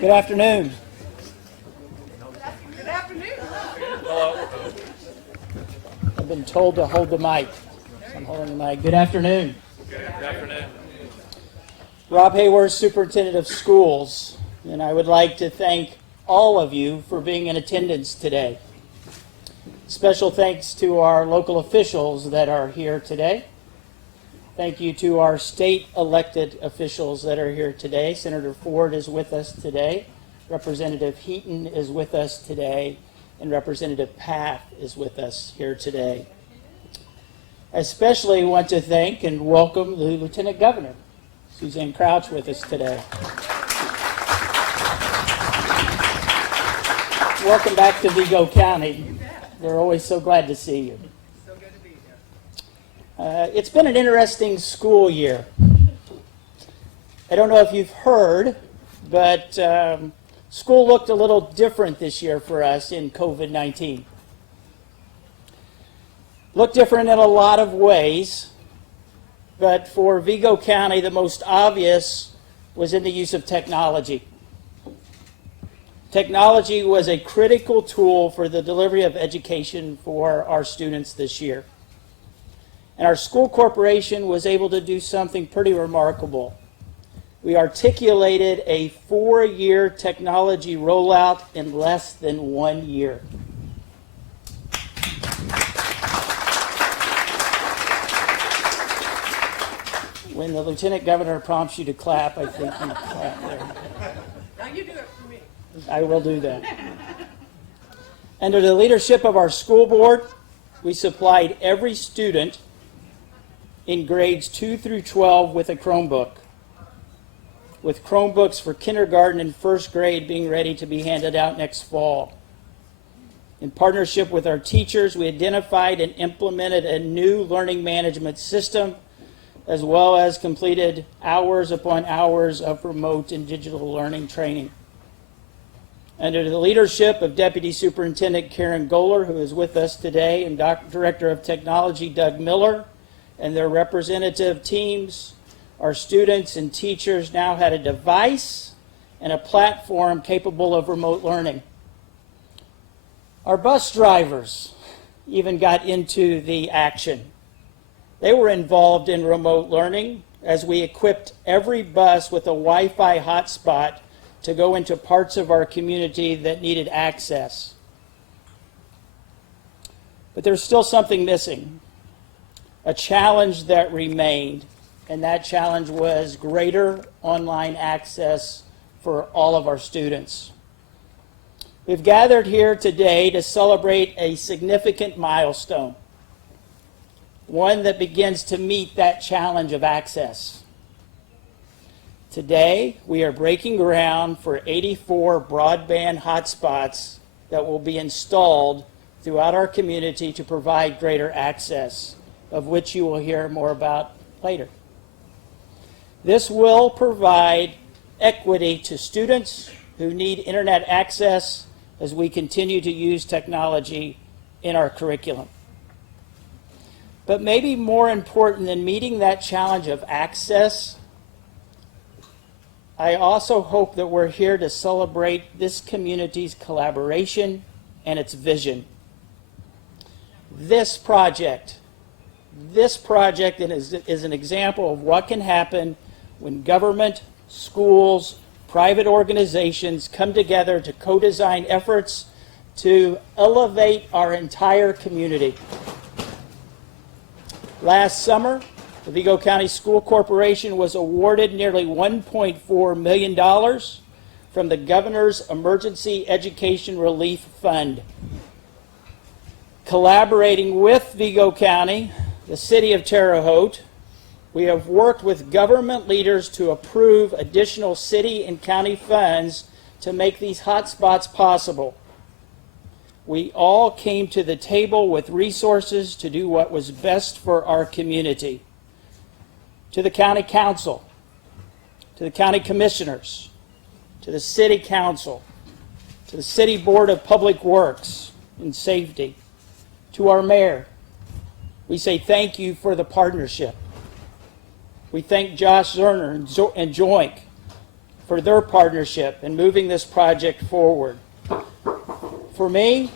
Good afternoon. Good afternoon. I've been told to hold the mic. So I'm holding the mic. Good afternoon. Good afternoon. Rob Hayworth, Superintendent of Schools, and I would like to thank all of you for being in attendance today. Special thanks to our local officials that are here today. Thank you to our state elected officials that are here today. Senator Ford is with us today. Representative Heaton is with us today. And Representative Path is with us here today. I especially want to thank and welcome the Lieutenant Governor, Suzanne Crouch, with us today. Welcome back to Vigo County. We're always so glad to see you. So good to be here. It's been an interesting school year. I don't know if you've heard, but school looked a little different this year for us in COVID-19. Looked different in a lot of ways, but for Vigo County, the most obvious was in the use of technology. Technology was a critical tool for the delivery of education for our students this year. And our school corporation was able to do something pretty remarkable. We articulated a 4-year technology rollout in less than 1 year. When the Lieutenant Governor prompts you to clap, I think you clap there. Now you do it for me. I will do that. Under the leadership of our school board, we supplied every student in grades 2 through 12 with a Chromebook, with Chromebooks for kindergarten and first grade being ready to be handed out next fall. In partnership with our teachers, we identified and implemented a new learning management system, as well as completed hours upon hours of remote and digital learning training. Under the leadership of Deputy Superintendent Karen Goler, who is with us today, and Director of Technology Doug Miller, and their representative teams, our students and teachers now had a device and a platform capable of remote learning. Our bus drivers even got into the action. They were involved in remote learning as we equipped every bus with a Wi-Fi hotspot to go into parts of our community that needed access. But there's still something missing, a challenge that remained, and that challenge was greater online access for all of our students. We've gathered here today to celebrate a significant milestone, one that begins to meet that challenge of access. Today, we are breaking ground for 84 broadband hotspots that will be installed throughout our community to provide greater access, of which you will hear more about later. This will provide equity to students who need internet access as we continue to use technology in our curriculum. But maybe more important than meeting that challenge of access, I also hope that we're here to celebrate this community's collaboration and its vision. This project is an example of what can happen when government, schools, private organizations come together to co-design efforts to elevate our entire community. Last summer, the Vigo County School Corporation was awarded nearly $1.4 million from the Governor's Emergency Education Relief Fund. Collaborating with Vigo County, the City of Terre Haute, we have worked with government leaders to approve additional city and county funds to make these hotspots possible. We all came to the table with resources to do what was best for our community. To the county council, to the county commissioners, to the city council, to the city board of public works and safety, to our mayor, we say thank you for the partnership. We thank Josh Zerner and Joink for their partnership in moving this project forward. For me,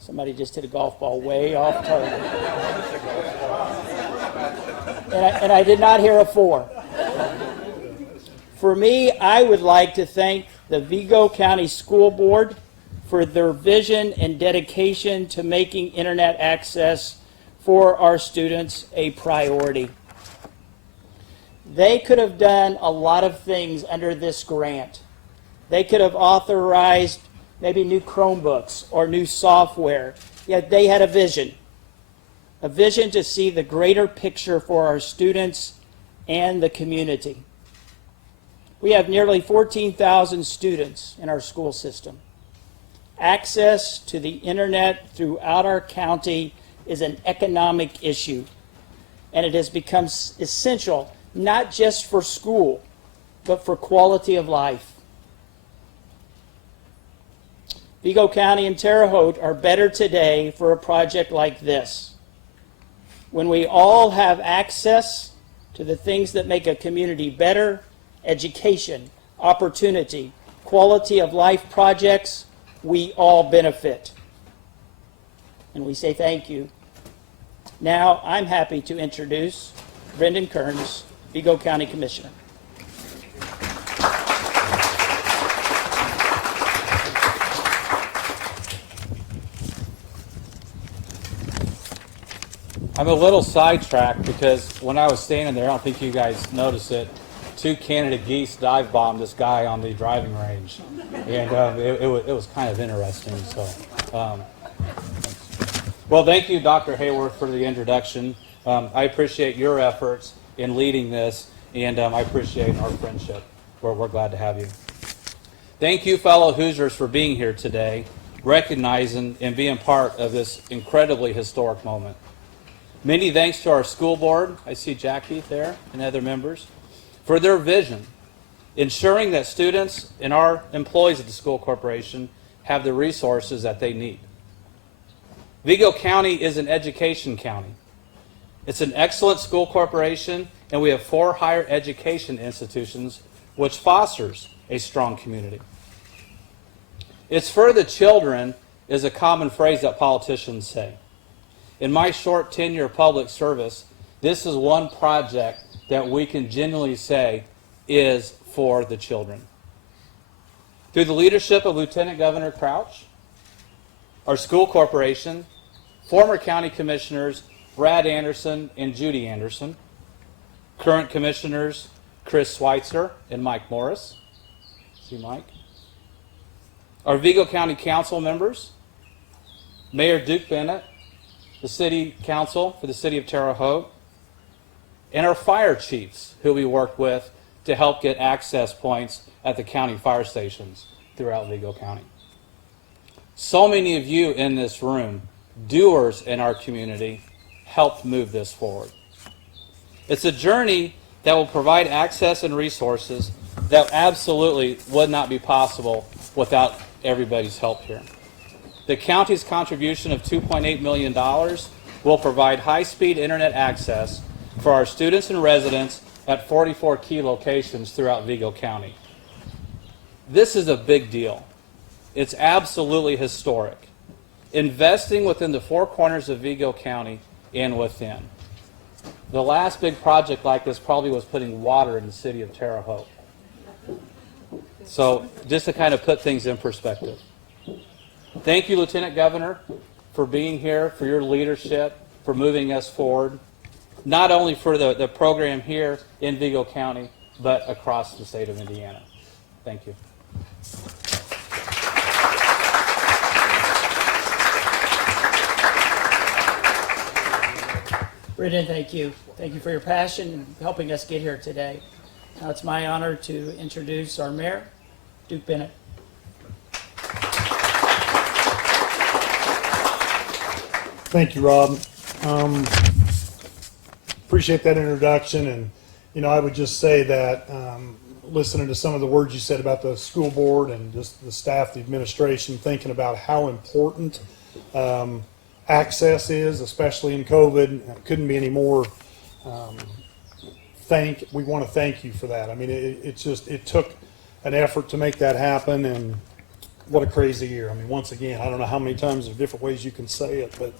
somebody just hit a golf ball way off target. And I did not hear a 4. For me, I would like to thank the Vigo County School Board for their vision and dedication to making internet access for our students a priority. They could have done a lot of things under this grant. They could have authorized maybe new Chromebooks or new software, yet they had a vision to see the greater picture for our students and the community. We have nearly 14,000 students in our school system. Access to the internet throughout our county is an economic issue, and it has become essential not just for school, but for quality of life. Vigo County and Terre Haute are better today for a project like this. When we all have access to the things that make a community better, education, opportunity, quality of life projects, we all benefit. And we say thank you. Now I'm happy to introduce Brendan Kearns, Vigo County Commissioner. I'm a little sidetracked because when I was standing there, I don't think you guys noticed it, 2 Canada geese dive bombed this guy on the driving range, and it was kind of interesting. So, well, thank you, Dr. Hayworth, for the introduction. I appreciate your efforts in leading this, and I appreciate our friendship. We're glad to have you. Thank you, fellow Hoosiers, for being here today, recognizing and being part of this incredibly historic moment. Many thanks to our school board, I see Jackie there, and other members, for their vision, ensuring that students and our employees at the school corporation have the resources that they need. Vigo County is an education county. It's an excellent school corporation, and we have 4 higher education institutions, which fosters a strong community. It's for the children is a common phrase that politicians say. In my short tenure of public service, this is one project that we can genuinely say is for the children. Through the leadership of Lieutenant Governor Crouch, our school corporation, former county commissioners Brad Anderson and Judy Anderson, current commissioners Chris Schweitzer and Mike Morris, see Mike, our Vigo County Council members, Mayor Duke Bennett, the City Council for the City of Terre Haute, and our fire chiefs who we worked with to help get access points at the county fire stations throughout Vigo County. So many of you in this room, doers in our community, helped move this forward. It's a journey that will provide access and resources that absolutely would not be possible without everybody's help here. The county's contribution of $2.8 million will provide high-speed internet access for our students and residents at 44 key locations throughout Vigo County. This is a big deal. It's absolutely historic. Investing within the 4 corners of Vigo County and within. The last big project like this probably was putting water in the city of Terre Haute. So just to kind of put things in perspective. Thank you, Lieutenant Governor, for being here, for your leadership, for moving us forward, not only for the program here in Vigo County, but across the state of Indiana. Thank you. Brendan, thank you. Thank you for your passion in helping us get here today. Now it's my honor to introduce our mayor, Duke Bennett. Thank you, Rob. Appreciate that introduction, and I would just say that listening to some of the words you said about the school board and just the staff, the administration, thinking about how important access is, especially in COVID, couldn't be any more want to thank you for that. I mean, it took an effort to make that happen, and what a crazy year. I mean, once again, I don't know how many times there's different ways you can say it, but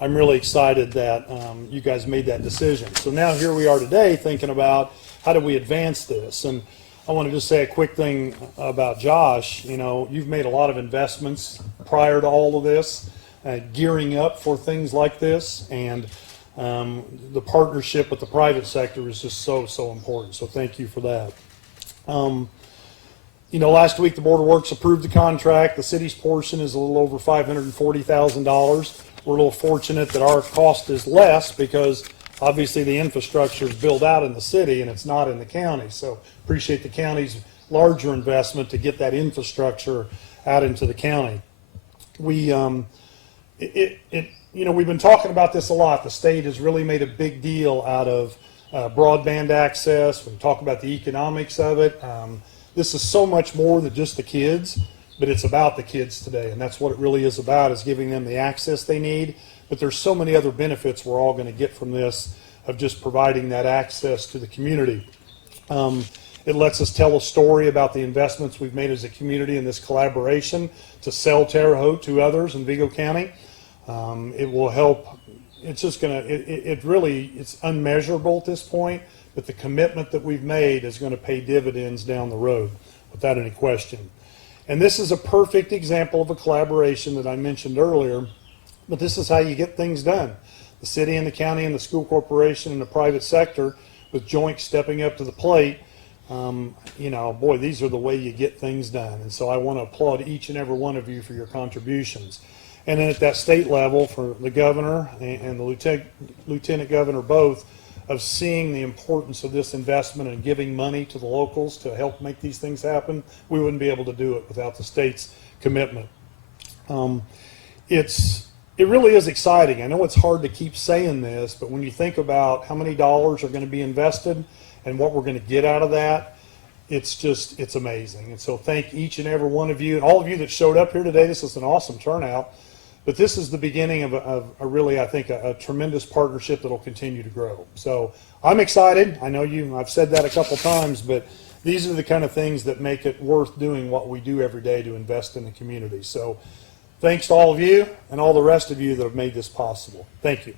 I'm really excited that you guys made that decision. So now here we are today thinking about how do we advance this. And I want to just say a quick thing about Josh. You know, you've made a lot of investments prior to all of this, gearing up for things like this, and the partnership with the private sector is just so important. So thank you for that. You know, last week the Board of Works approved the contract. The city's portion is a little over $540,000. We're a little fortunate that our cost is less because obviously the infrastructure is built out in the city and it's not in the county. So appreciate the county's larger investment to get that infrastructure out into the county. We, you know, we've been talking about this a lot. The state has really made a big deal out of broadband access. We talk about the economics of it. This is so much more than just the kids, but it's about the kids today, and that's what it really is about, is giving them the access they need. But there's so many other benefits we're all going to get from this, of just providing that access to the community. It lets us tell a story about the investments we've made as a community in this collaboration to sell Terre Haute to others in Vigo County. It will help. It's just going to, it really, it's unmeasurable at this point, but the commitment that we've made is going to pay dividends down the road without any question. And this is a perfect example of a collaboration that I mentioned earlier, but this is how you get things done. The city and the county and the school corporation and the private sector, with Joint stepping up to the plate, you know, boy, these are the way you get things done. And so I want to applaud each and every one of you for your contributions. And then at that state level, for the governor and the lieutenant governor both, of seeing the importance of this investment and giving money to the locals to help make these things happen. We wouldn't be able to do it without the state's commitment. It really is exciting. I know it's hard to keep saying this, but when you think about how many dollars are going to be invested and what we're going to get out of that, it's amazing. And so thank each and every one of you, and all of you that showed up here today. This is an awesome turnout. But this is the beginning of a really, I think, a tremendous partnership that will continue to grow. So I'm excited. I know I've said that a couple times, but these are the kind of things that make it worth doing what we do every day to invest in the community. So thanks to all of you and all the rest of you that have made this possible. Thank you.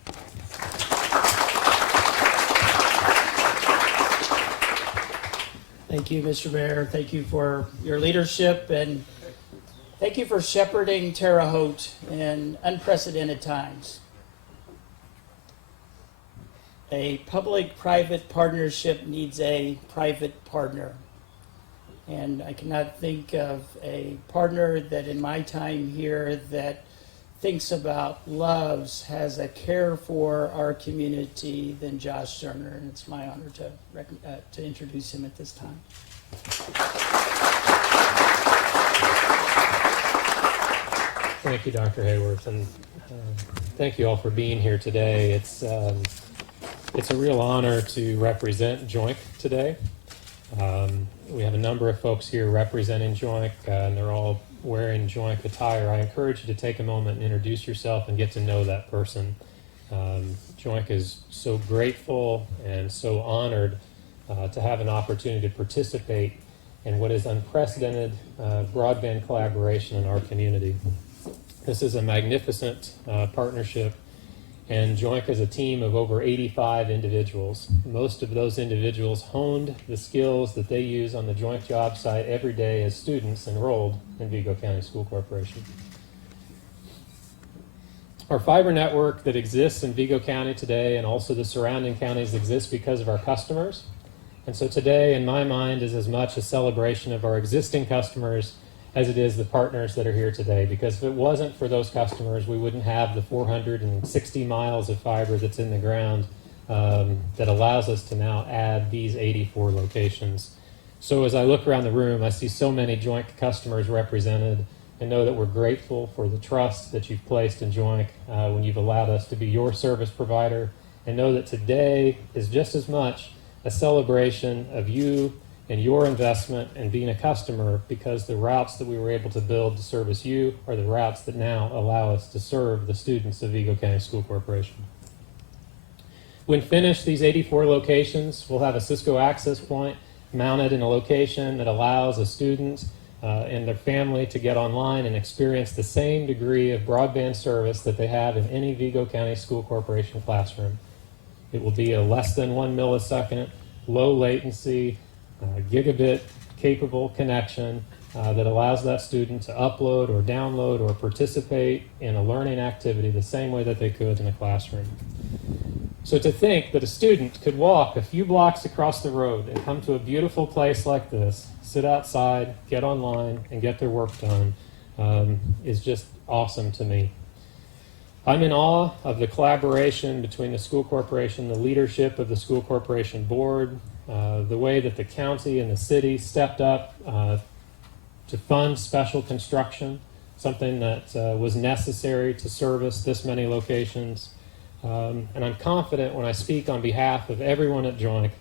Thank you, Mr. Mayor. Thank you for your leadership, and thank you for shepherding Terre Haute in unprecedented times. A public-private partnership needs a private partner. And I cannot think of a partner that in my time here that thinks about, loves, has a care for our community than Josh Cerner. And it's my honor to introduce him at this time. Thank you, Dr. Hayworth, and thank you all for being here today. It's a real honor to represent Joint today. We have a number of folks here representing Joint, and they're all wearing Joint attire. I encourage you to take a moment and introduce yourself and get to know that person. Joint is so grateful and so honored to have an opportunity to participate in what is unprecedented broadband collaboration in our community. This is a magnificent partnership, and Joint is a team of over 85 individuals. Most of those individuals honed the skills that they use on the Joint job site every day as students enrolled in Vigo County School Corporation. Our fiber network that exists in Vigo County today and also the surrounding counties exists because of our customers. And so today, in my mind, is as much a celebration of our existing customers as it is the partners that are here today. Because if it wasn't for those customers, we wouldn't have the 460 miles of fiber that's in the ground that allows us to now add these 84 locations. So as I look around the room, I see so many Joint customers represented, and know that we're grateful for the trust that you've placed in Joint when you've allowed us to be your service provider, and know that today is just as much a celebration of you and your investment and being a customer, because the routes that we were able to build to service you are the routes that now allow us to serve the students of Vigo County School Corporation. When finished, these 84 locations will have a Cisco access point mounted in a location that allows a student and their family to get online and experience the same degree of broadband service that they have in any Vigo County School Corporation classroom. It will be a less than 1 millisecond, low latency, gigabit capable connection that allows that student to upload or download or participate in a learning activity the same way that they could in a classroom. So to think that a student could walk a few blocks across the road and come to a beautiful place like this, sit outside, get online, and get their work done is just awesome to me. I'm in awe of the collaboration between the school corporation, the leadership of the school corporation board, the way that the county and the city stepped up to fund special construction, something that was necessary to service this many locations. And I'm confident when I speak on behalf of everyone at Joint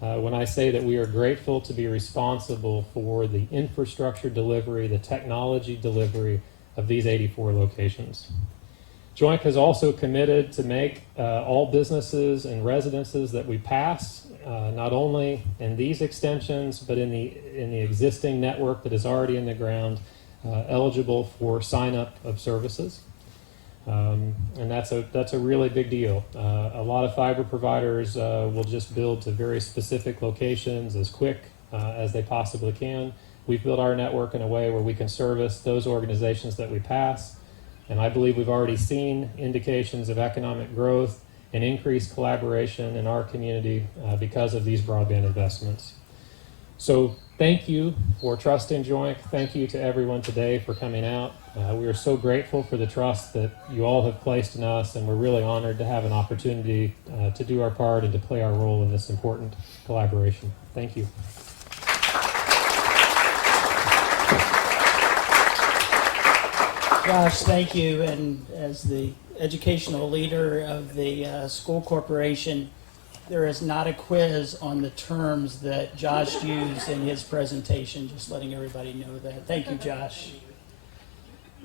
when I say that we are grateful to be responsible for the infrastructure delivery, the technology delivery of these 84 locations. Joint has also committed to make all businesses and residences that we pass, not only in these extensions, but in the existing network that is already in the ground, eligible for sign-up of services. And that's a really big deal. A lot of fiber providers will just build to very specific locations as quick as they possibly can. We've built our network in a way where we can service those organizations that we pass. And I believe we've already seen indications of economic growth and increased collaboration in our community because of these broadband investments. So thank you for trusting Joint. Thank you to everyone today for coming out. We are so grateful for the trust that you all have placed in us, and we're really honored to have an opportunity to do our part and to play our role in this important collaboration. Thank you. Josh, thank you. And as the educational leader of the school corporation, there is not a quiz on the terms that Josh used in his presentation, just letting everybody know that. Thank you, Josh.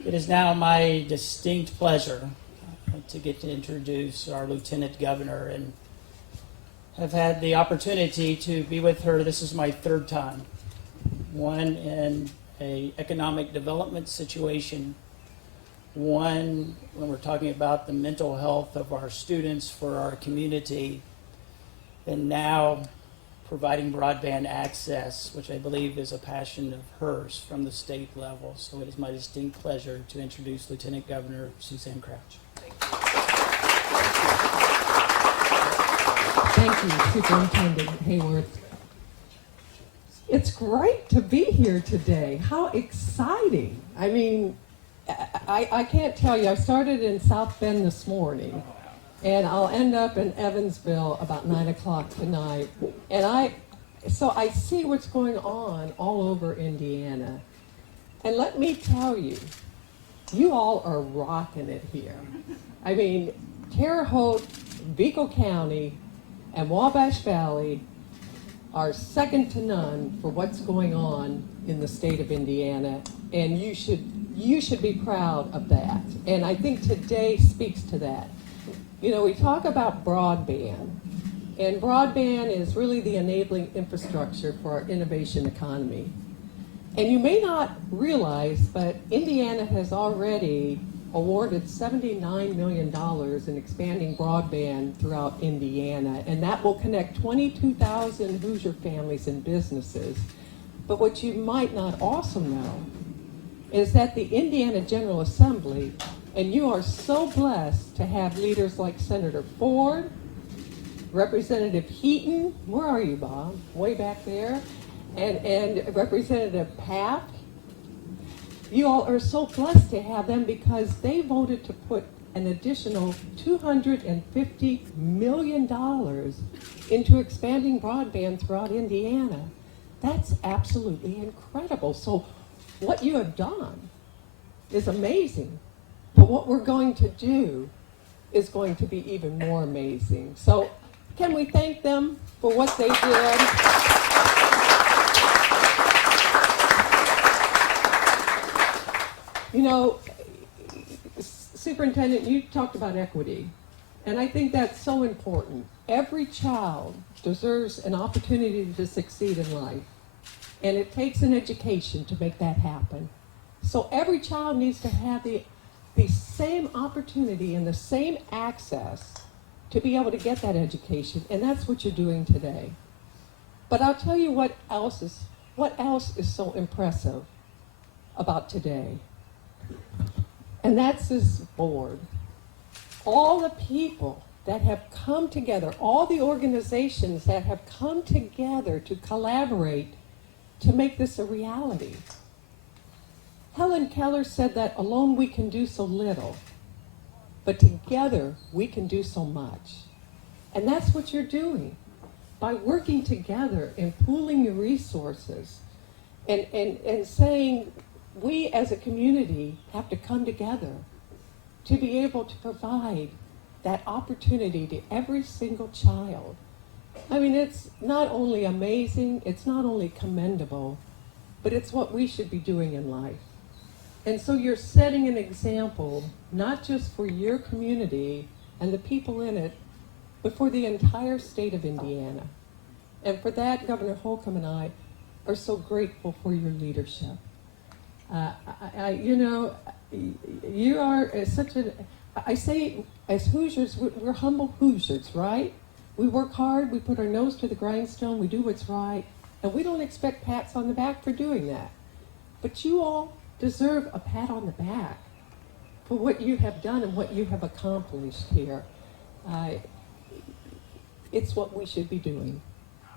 It is now my distinct pleasure to get to introduce our Lieutenant Governor, and have had the opportunity to be with her. This is my third time. One in an economic development situation, one when we're talking about the mental health of our students for our community, and now providing broadband access, which I believe is a passion of hers from the state level. So it is my distinct pleasure to introduce Lieutenant Governor Suzanne Crouch. Thank you, Superintendent Hayworth. It's great to be here today. How exciting. I mean, I can't tell you. I started in South Bend this morning, and I'll end up in Evansville about 9 o'clock tonight. And so I see what's going on all over Indiana. And let me tell you, you all are rocking it here. I mean, Terre Haute, Vigo County, and Wabash Valley are second to none for what's going on in the state of Indiana. And you should be proud of that. And I think today speaks to that. You know, we talk about broadband, and broadband is really the enabling infrastructure for our innovation economy. And you may not realize, but Indiana has already awarded $79 million in expanding broadband throughout Indiana, and that will connect 22,000 Hoosier families and businesses. But what you might not also know is that the Indiana General Assembly, and you are so blessed to have leaders like Senator Ford, Representative Heaton, where are you, Bob? Way back there, and Representative Papp. You all are so blessed to have them because they voted to put an additional $250 million into expanding broadband throughout Indiana. That's absolutely incredible. So what you have done is amazing. But what we're going to do is going to be even more amazing. So can we thank them for what they did? You know, Superintendent, you talked about equity, and I think that's so important. Every child deserves an opportunity to succeed in life. And it takes an education to make that happen. So every child needs to have the same opportunity and the same access to be able to get that education. And that's what you're doing today. But I'll tell you what else is so impressive about today. And that's this board. All the people that have come together, all the organizations that have come together to collaborate to make this a reality. Helen Keller said that alone we can do so little, but together we can do so much. And that's what you're doing. By working together and pooling your resources and saying we as a community have to come together to be able to provide that opportunity to every single child. I mean, it's not only amazing, it's not only commendable, but it's what we should be doing in life. And so you're setting an example, not just for your community and the people in it, but for the entire state of Indiana. And for that, Governor Holcomb and I are so grateful for your leadership. You are such a, I say as Hoosiers, we're humble Hoosiers, right? We work hard, we put our nose to the grindstone, we do what's right, and we don't expect pats on the back for doing that. But you all deserve a pat on the back for what you have done and what you have accomplished here. It's what we should be doing.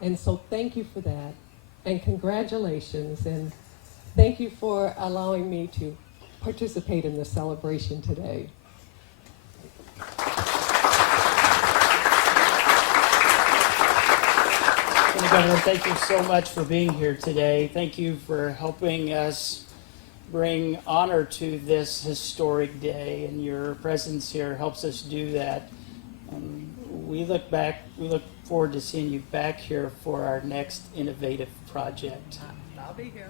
And so thank you for that, and congratulations, and thank you for allowing me to participate in the celebration today. Governor, thank you so much for being here today. Thank you for helping us bring honor to this historic day, and your presence here helps us do that. We look forward to seeing you back here for our next innovative project. I'll be here.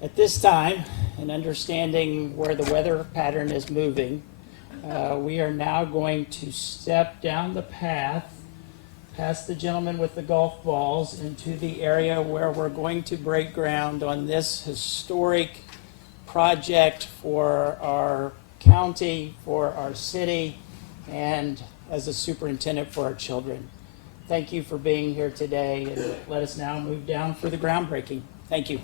At this time, and understanding where the weather pattern is moving, we are now going to step down the path past the gentleman with the golf balls into the area where we're going to break ground on this historic project for our county, for our city, and as a superintendent for our children. Thank you for being here today, and let us now move down for the groundbreaking. Thank you.